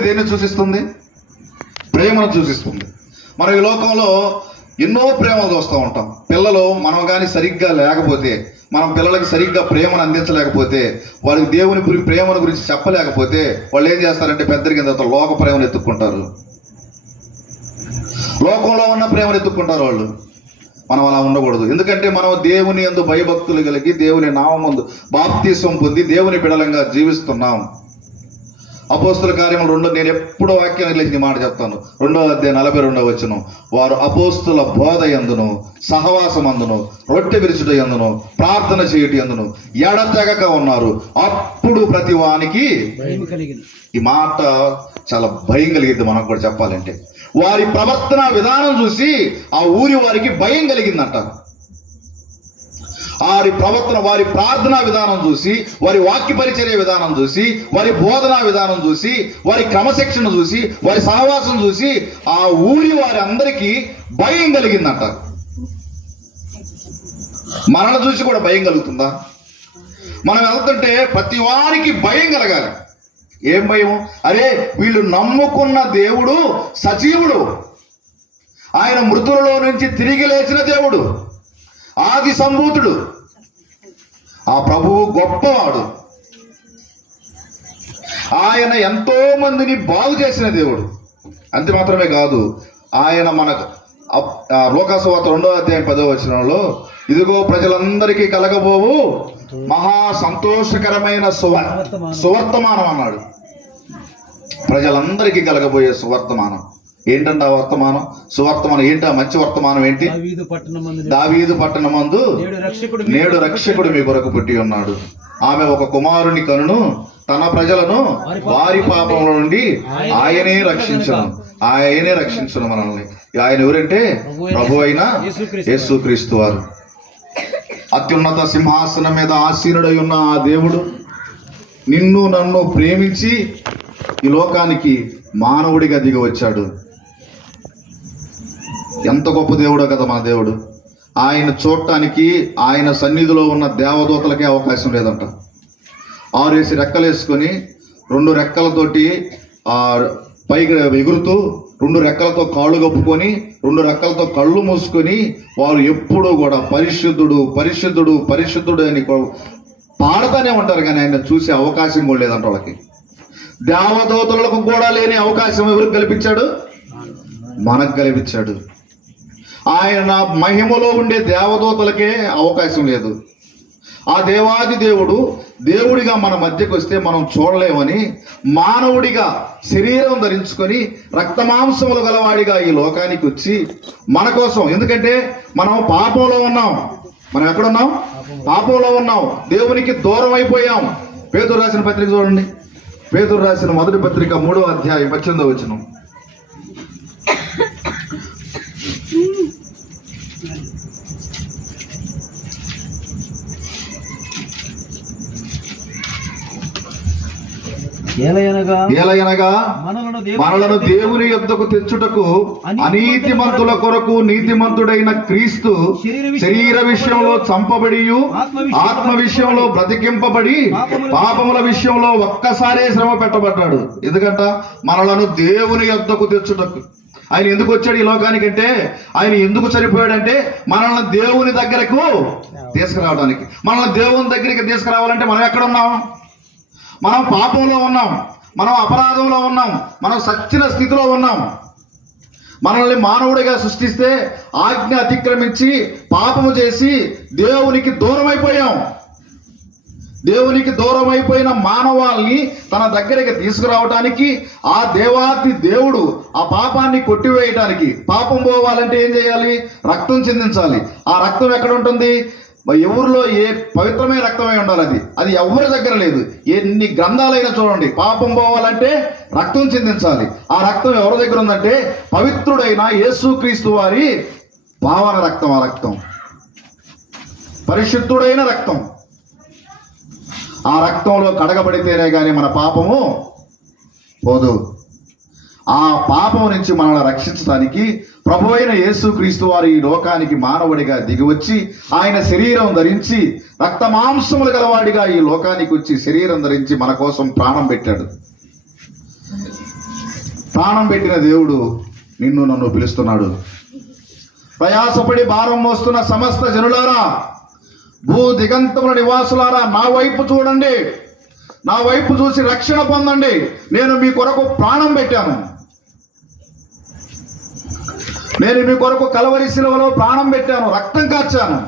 దేన్ని సూచిస్తుంది? ప్రేమను సూచిస్తుంది. మనం ఈ లోకంలో ఎన్నో ప్రేమలు చూస్తూ ఉంటాం. పిల్లలు మనం కానీ సరిగ్గా లేకపోతే మనం పిల్లలకి సరిగ్గా ప్రేమను అందించలేకపోతే వాళ్ళకి దేవుని గురి ప్రేమను గురించి చెప్పలేకపోతే వాళ్ళు ఏం చేస్తారంటే పెద్దరి కింద లోక ప్రేమను ఎత్తుక్కుంటారు. లోకంలో ఉన్న ప్రేమను ఎత్తుక్కుంటారు వాళ్ళు. మనం అలా ఉండకూడదు. ఎందుకంటే మనం దేవుని ఎందు భయభక్తులు కలిగి దేవుని నామందు బాప్తీసం పొంది దేవుని బిడలంగా జీవిస్తున్నాం. అపోస్తుల కార్యములు రెండో నేను ఎప్పుడో వాక్యం లేచి మాట చెప్తాను. రెండో అధ్యాయం నలభై రెండో వచ్చిన వారు అపోస్తుల బోధ ఎందును సహవాసం అందును రొట్టె విరుచుట ఎందును ప్రార్థన చేయుట ఎందును ఎడతెగక ఉన్నారు? అప్పుడు ప్రతి వానికి భయం కలిగింది. ఈ మాట చాలా భయం కలిగింది మనకు కూడా చెప్పాలంటే. వారి ప్రవర్తన విధానం చూసి ఆ ఊరి వారికి భయం కలిగిందంట. వారి ప్రవర్తన వారి ప్రార్థనా విధానం చూసి వారి వాక్య పరిచర్య విధానం చూసి వారి బోధనా విధానం చూసి వారి క్రమశిక్షణ చూసి వారి సహవాసం చూసి ఆ ఊరి వారి అందరికీ భయం కలిగిందంట. మనల్ని చూసి కూడా భయం కలుగుతుందా? మనం వెళ్తుంటే ప్రతి వారికి భయం కలగాలి. ఏం భయం? అరే వీళ్ళు నమ్ముకున్న దేవుడు సజీవుడు. ఆయన మృతులలో నుంచి తిరిగి లేచిన దేవుడు. ఆది సంభూతుడు. ఆ ప్రభువు గొప్పవాడు. ఆయన ఎంతో మందిని బాగు చేసిన దేవుడు. అంతే మాత్రమే కాదు ఆయన మనకు లోకాసువాత రెండో అధ్యాయం పదో వచనంలో ఇదిగో ప్రజలందరికీ కలగబోవు మహా సంతోషకరమైన సువ సువర్తమానం అన్నాడు. ప్రజలందరికీ కలగబోయే సువర్తమానం. ఏంటంటే ఆ వర్తమానం? సువర్తమానం ఏంటి? ఆ మంచి వర్తమానం ఏంటి? దావీదు పట్టణం మందు దావీదు పట్టణమందు నేడు రక్షకుడు నేడు రక్షకుడు మీ కొరకు పుట్టి ఉన్నాడు. ఆమె ఒక కుమారుని కనును తన ప్రజలను వారి పాపముల నుండి ఆయనే రక్షించను. ఆయనే రక్షించను మనల్ని. ఆయన ఎవరంటే? ప్రభు అయిన యేసుక్రీస్తు వారు. అత్యున్నత సింహాసనం మీద ఆసీనుడై ఉన్న ఆ దేవుడు నిన్ను నన్ను ప్రేమించి ఈ లోకానికి మానవుడిగా దిగి వచ్చాడు. ఎంత గొప్ప దేవుడో కదా మన దేవుడు. ఆయన చూడటానికి ఆయన సన్నిధిలో ఉన్న దేవదూతలకే అవకాశం లేదంట. ఆరేసి రెక్కలు వేసుకొని రెండు రెక్కలతోటి పైకి ఎగురుతూ రెండు రెక్కలతో కాళ్ళు కప్పుకొని రెండు రెక్కలతో కళ్ళు మూసుకొని వారు ఎప్పుడూ కూడా పరిశుద్ధుడు పరిశుద్ధుడు పరిశుద్ధుడు అని పాడుతూనే ఉంటారు కానీ ఆయన చూసే అవకాశం కూడా లేదంట వాళ్ళకి. దేవదూతలకు కూడా లేని అవకాశం ఎవరికి కల్పించాడు? మనకు కల్పించాడు. ఆయన మహిమలో ఉండే దేవదూతలకే అవకాశం లేదు. ఆ దేవాది దేవుడు దేవుడిగా మన మధ్యకు వస్తే మనం చూడలేమని మానవుడిగా శరీరం ధరించుకొని రక్తమాంసములు గలవాడిగా ఈ లోకానికి వచ్చి మన కోసం. ఎందుకంటే మనం పాపంలో ఉన్నాం. మనం ఎక్కడున్నాం? పాపంలో ఉన్నాం. దేవునికి దూరం అయిపోయాం. పేదూరు రాసిన పత్రిక చూడండి. పేదూరు రాసిన మొదటి పత్రిక మూడో అధ్యాయం పద్దెనిమిదో వచ్చినాం ఏలయనగా మనలను దేవుని యొద్దకు తెచ్చుటకు అనీతిమంతుల కొరకు నీతిమంతుడైన క్రీస్తు శరీర విషయంలో చంపబడి ఆత్మ విషయంలో బ్రతికింపబడి పాపముల విషయంలో ఒక్కసారే శ్రమ పెట్టబడ్డాడు. ఎందుకంట? మనలను దేవుని యొద్దకు తెచ్చుటకు. ఆయన ఎందుకు వచ్చాడు ఈ లోకానికంటే? ఆయన ఎందుకు చనిపోయాడంటే? మనల్ని దేవుని దగ్గరకు తీసుకురావడానికి. మనల్ని దేవుని దగ్గరికి తీసుకురావాలంటే మనం ఎక్కడ ఉన్నాం మనం పాపంలో ఉన్నాం. మనం అపరాధంలో ఉన్నాం. మనం సచ్చిన స్థితిలో ఉన్నాం. మనల్ని మానవుడిగా సృష్టిస్తే ఆజ్ఞ అతిక్రమించి పాపము చేసి దేవునికి దూరమైపోయాం. దేవునికి దూరం మానవాల్ని తన దగ్గరికి తీసుకురావడానికి ఆ దేవాతి దేవుడు ఆ పాపాన్ని కొట్టివేయటానికి పాపం పోవాలంటే ఏం చేయాలి? రక్తం చెందించాలి. ఆ రక్తం ఎక్కడ ఉంటుంది? మరి ఎవరిలో ఏ పవిత్రమైన రక్తమై ఉండాలి అది? అది ఎవరి దగ్గర లేదు. ఎన్ని గ్రంథాలైనా చూడండి. పాపం పోవాలంటే రక్తం చెందించాలి. ఆ రక్తం ఎవరి దగ్గర ఉందంటే పవిత్రుడైన యేసుక్రీస్తు వారి పావన రక్తం ఆ రక్తం. పరిశుద్ధుడైన రక్తం. ఆ రక్తంలో కడగబడితేనే కానీ మన పాపము పోదు. ఆ పాపం నుంచి మనల్ని రక్షించడానికి ప్రభు అయిన యేసుక్రీస్తు వారు ఈ లోకానికి మానవుడిగా దిగివచ్చి ఆయన శరీరం ధరించి రక్త మాంసములు గలవాడిగా ఈ లోకానికి వచ్చి శరీరం ధరించి మన కోసం ప్రాణం పెట్టాడు. ప్రాణం పెట్టిన దేవుడు నిన్ను నన్ను పిలుస్తున్నాడు. ప్రయాసపడి భారం మోస్తున్న సమస్త జనులారా భూ దిగంతముల నివాసులారా నా వైపు చూడండి. నా వైపు చూసి రక్షణ పొందండి. నేను మీ కొరకు ప్రాణం పెట్టాను. నేను మీ కొరకు కలవరి శిలువలో ప్రాణం పెట్టాను రక్తం కార్చాను